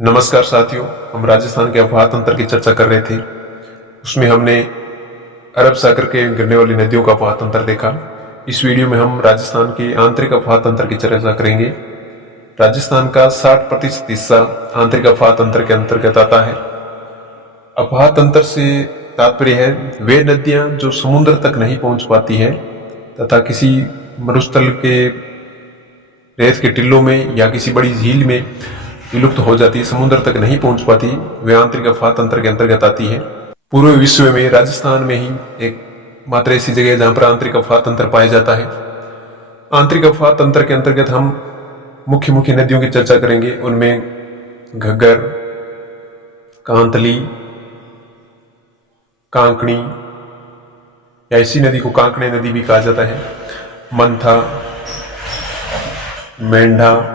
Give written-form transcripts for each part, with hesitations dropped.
नमस्कार साथियों, हम राजस्थान के अफवाह तंत्र की चर्चा कर रहे थे। उसमें हमने अरब सागर के गिरने वाली नदियों का अफवाह तंत्र देखा। इस वीडियो में हम राजस्थान के आंतरिक अफवाह तंत्र की चर्चा करेंगे। राजस्थान का 60% हिस्सा आंतरिक अफवाह तंत्र के अंतर्गत आता है। अफवाह तंत्र से तात्पर्य है वे नदियां जो समुद्र तक नहीं पहुंच पाती है तथा किसी मरुस्थल के रेत के टिल्लों में या किसी बड़ी झील में विलुप्त हो जाती है, समुद्र तक नहीं पहुंच पाती, वे आंतरिक अफवाह तंत्र के अंतर्गत आती है। पूरे विश्व में राजस्थान में ही एक मात्र ऐसी जगह है जहां पर आंतरिक अफवाह तंत्र पाया जाता है। आंतरिक अफवाह तंत्र के अंतर्गत हम मुख्य मुख्य नदियों की चर्चा करेंगे। उनमें घग्गर, कांतली, कांकणी या इसी नदी को कांकणे नदी भी कहा जाता है, मंथा, मेंढा,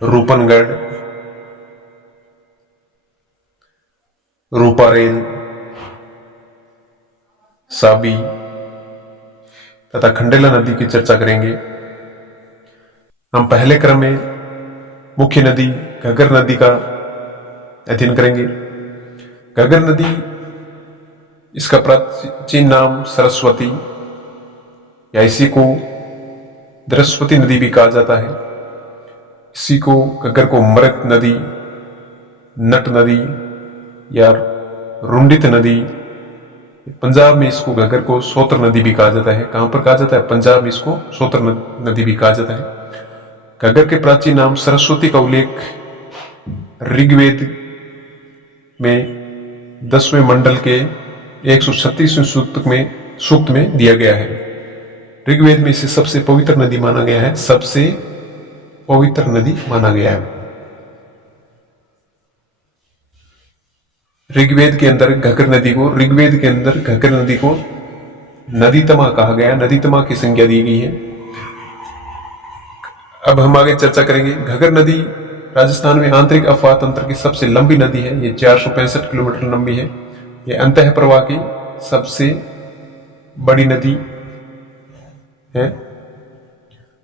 रूपनगढ़, रूपारेल, साबी तथा खंडेला नदी की चर्चा करेंगे। हम पहले क्रम में मुख्य नदी घग्गर नदी का अध्ययन करेंगे। घग्गर नदी, इसका प्राचीन नाम सरस्वती या इसी को दृश्वती नदी भी कहा जाता है। इसी को घग्गर को मृत नदी, नट नदी या रुंडित नदी, पंजाब में इसको घग्गर को सोत्र नदी भी कहा जाता है। कहां पर कहा जाता है? पंजाब में इसको सोत्र नदी भी कहा जाता है। घग्गर के प्राचीन नाम सरस्वती का उल्लेख ऋग्वेद में 10वें मंडल के 136वें सूक्त में दिया गया है। ऋग्वेद में इसे सबसे पवित्र नदी माना गया है, सबसे पवित्र नदी माना गया है। ऋग्वेद के अंदर घग्गर नदी को नदीतमा कहा गया, नदीतमा की संज्ञा दी गई है। अब हम आगे चर्चा करेंगे। घग्गर नदी राजस्थान में आंतरिक अफवाह तंत्र की सबसे लंबी नदी है। ये 465 किलोमीटर लंबी है। ये अंतः प्रवाह की सबसे बड़ी नदी है।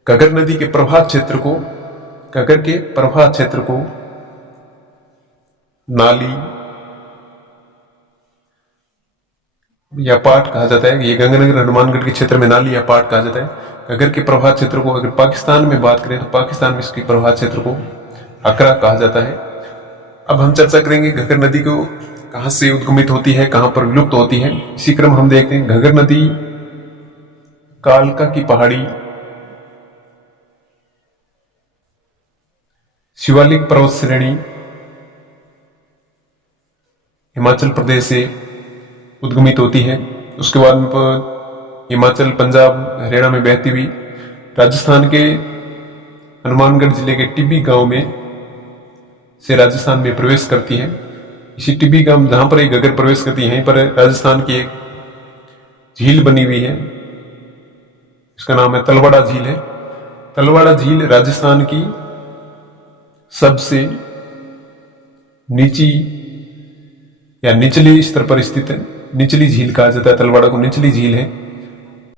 घग्गर नदी के प्रवाह क्षेत्र को नाली या पाट कहा जाता है। ये गंगानगर हनुमानगढ़ के क्षेत्र में नाली या पाट कहा जाता है। घग्गर के प्रवाह क्षेत्र को अगर पाकिस्तान में बात करें तो पाकिस्तान में इसके प्रवाह क्षेत्र को अकरा कहा जाता है। अब हम चर्चा करेंगे घग्गर नदी को कहां से उद्गमित होती है, कहां पर विलुप्त होती है। इसी क्रम हम देखते हैं। घग्गर नदी कालका की पहाड़ी, शिवालिक पर्वत श्रेणी, हिमाचल प्रदेश से उद्गमित होती है। उसके बाद में हिमाचल, पंजाब, हरियाणा में बहती हुई राजस्थान के हनुमानगढ़ जिले के टिब्बी गांव में से राजस्थान में प्रवेश करती है। इसी टिब्बी गांव जहां पर एक घग्गर प्रवेश करती है, यहीं पर राजस्थान की एक झील बनी हुई है। इसका नाम है तलवाड़ा झील है। तलवाड़ा झील राजस्थान की सबसे नीची या निचली स्तर पर स्थित है। निचली झील कहा जाता है, तलवाड़ा को निचली झील है।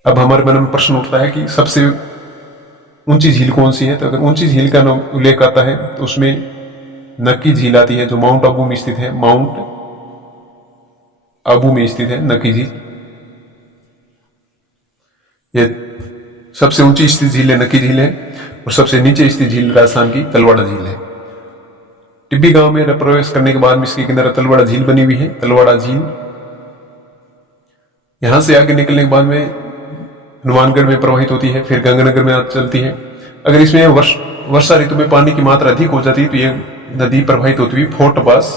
अब हमारे मन में प्रश्न उठता है कि सबसे ऊंची झील कौन सी है। तो अगर ऊंची झील का उल्लेख आता है तो उसमें नक्की झील आती है, जो माउंट आबू में स्थित है। माउंट आबू में स्थित है नक्की झील। ये सबसे ऊंची स्थित झील है, नक्की झील है, और सबसे नीचे स्थित झील राजस्थान की तलवाड़ा झील है। टिब्बी गांव में प्रवेश करने के बाद इसके किनारे तलवाड़ा झील बनी हुई है। तलवाड़ा झील यहां से आगे निकलने के बाद में हनुमानगढ़ में प्रवाहित होती है, फिर गंगानगर में चलती है। अगर इसमें वर्षा ऋतु में पानी की मात्रा अधिक हो जाती है तो यह नदी प्रवाहित होती हुई फोर्ट पास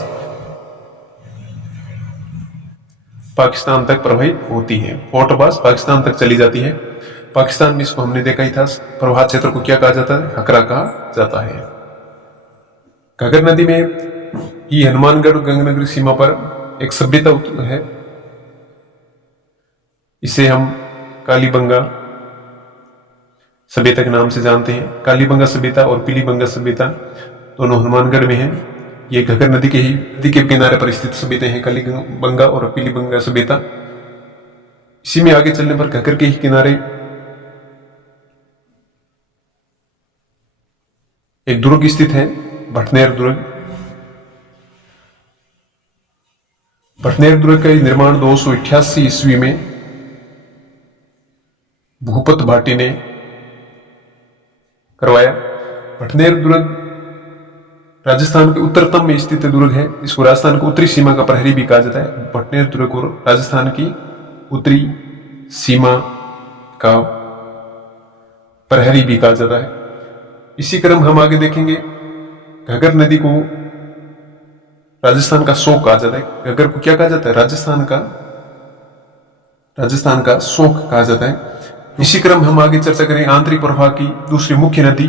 पाकिस्तान तक प्रवाहित होती है। फोर्ट पास पाकिस्तान तक चली जाती है। पाकिस्तान में इसको हमने देखा ही था, प्रवाह क्षेत्र को क्या कहा जाता है? हकरा कहा जाता है। घग्गर नदी में ही हनुमानगढ़ गंगानगर सीमा पर एक सभ्यता है। इसे हम कालीबंगा सभ्यता के नाम से जानते हैं। कालीबंगा सभ्यता और पीलीबंगा सभ्यता दोनों हनुमानगढ़ में है। ये घग्गर नदी के किनारे पर स्थित सभ्यता है, कालीबंगा और पीलीबंगा सभ्यता। इसी में आगे चलने पर घग्गर के ही किनारे एक दुर्ग स्थित है, भटनेर दुर्ग। भटनेर दुर्ग का निर्माण 288 ईस्वी में भूपत भाटी ने करवाया। भटनेर दुर्ग राजस्थान के उत्तरतम में स्थित दुर्ग है। इसको राजस्थान की उत्तरी सीमा का प्रहरी भी कहा जाता है। भटनेर दुर्ग को राजस्थान की उत्तरी सीमा का प्रहरी भी कहा जाता है। इसी क्रम हम आगे देखेंगे, घग्गर नदी को राजस्थान का शोक कहा जाता है। घग्गर को क्या कहा जाता है? राजस्थान का शोक कहा जाता है। इसी क्रम हम आगे चर्चा करें आंतरिक प्रवाह की दूसरी मुख्य नदी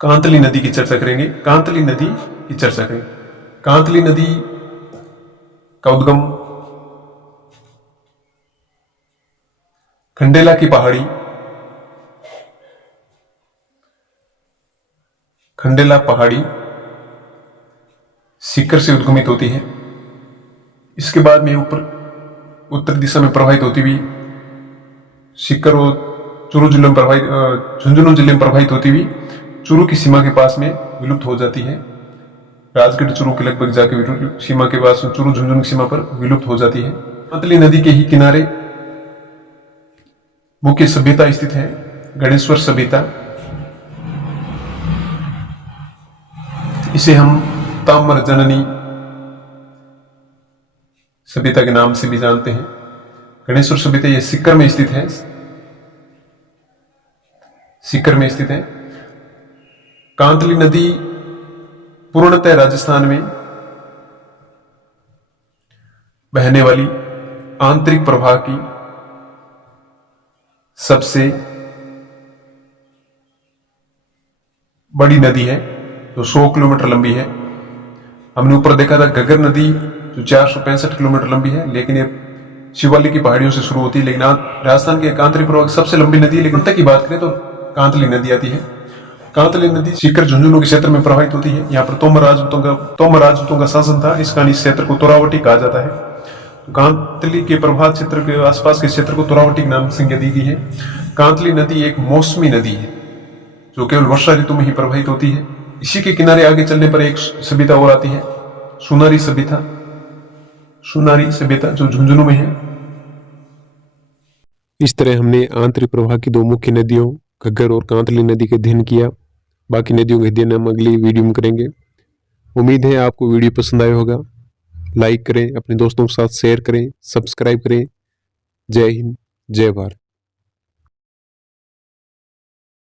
कांतली नदी की चर्चा करेंगे। कांतली नदी की चर्चा करें। कांतली नदी का उद्गम खंडेला की पहाड़ी, खंडेला पहाड़ी सीकर से उद्गमित होती है। इसके बाद में ऊपर उत्तर दिशा में प्रवाहित होती हुई सीकर और चूरू जिले में प्रवाहित झुंझुनू जिले में प्रवाहित होती हुई चूरू की सीमा के पास में विलुप्त हो जाती है। राजगढ़ चूरू के लगभग जाके सीमा के पास चूरू झुंझुनू की सीमा पर विलुप्त हो जाती है। कांतली नदी के ही किनारे मुख्य सभ्यता स्थित है, गणेश्वर सभ्यता। इसे हम ताम्र जननी सभ्यता के नाम से भी जानते हैं। गणेश्वर सभ्यता यह सीकर में स्थित है। सीकर में स्थित है। कांतली नदी पूर्णतः राजस्थान में बहने वाली आंतरिक प्रवाह की सबसे बड़ी नदी है, जो 100 किलोमीटर लंबी है। हमने ऊपर देखा था घग्गर नदी जो 465 किलोमीटर लंबी है, लेकिन ये शिवालिक की पहाड़ियों से शुरू होती है। लेकिन राजस्थान के आंतरिक प्रवाह सबसे लंबी नदी है। लेकिन तक की बात करें तो कांतली नदी आती है। कांतली नदी सीकर झुंझुनू के क्षेत्र में प्रवाहित होती है। यहाँ पर तोमर राजपूतों का शासन था। इस कारण इस क्षेत्र को तोरावटी कहा जाता है। तो कांतली के प्रभात क्षेत्र के आसपास के क्षेत्र को तोरावटी के नाम संज्ञा दी गई है। कांतली नदी एक मौसमी नदी है जो केवल वर्षा ऋतु में ही प्रवाहित होती है। इसी के किनारे आगे चलने पर एक सभ्यता और आती है, सुनारी सभ्यता। सुनारी सभ्यता जो झुंझुनू में है। इस तरह हमने आंतरिक प्रवाह की दो मुख्य नदियों घग्गर और कांतली नदी का अध्ययन किया। बाकी नदियों का अध्ययन हम अगली वीडियो में करेंगे। उम्मीद है आपको वीडियो पसंद आया होगा। लाइक करें, अपने दोस्तों के साथ शेयर करें, सब्सक्राइब करें। जय हिंद, जय भारत।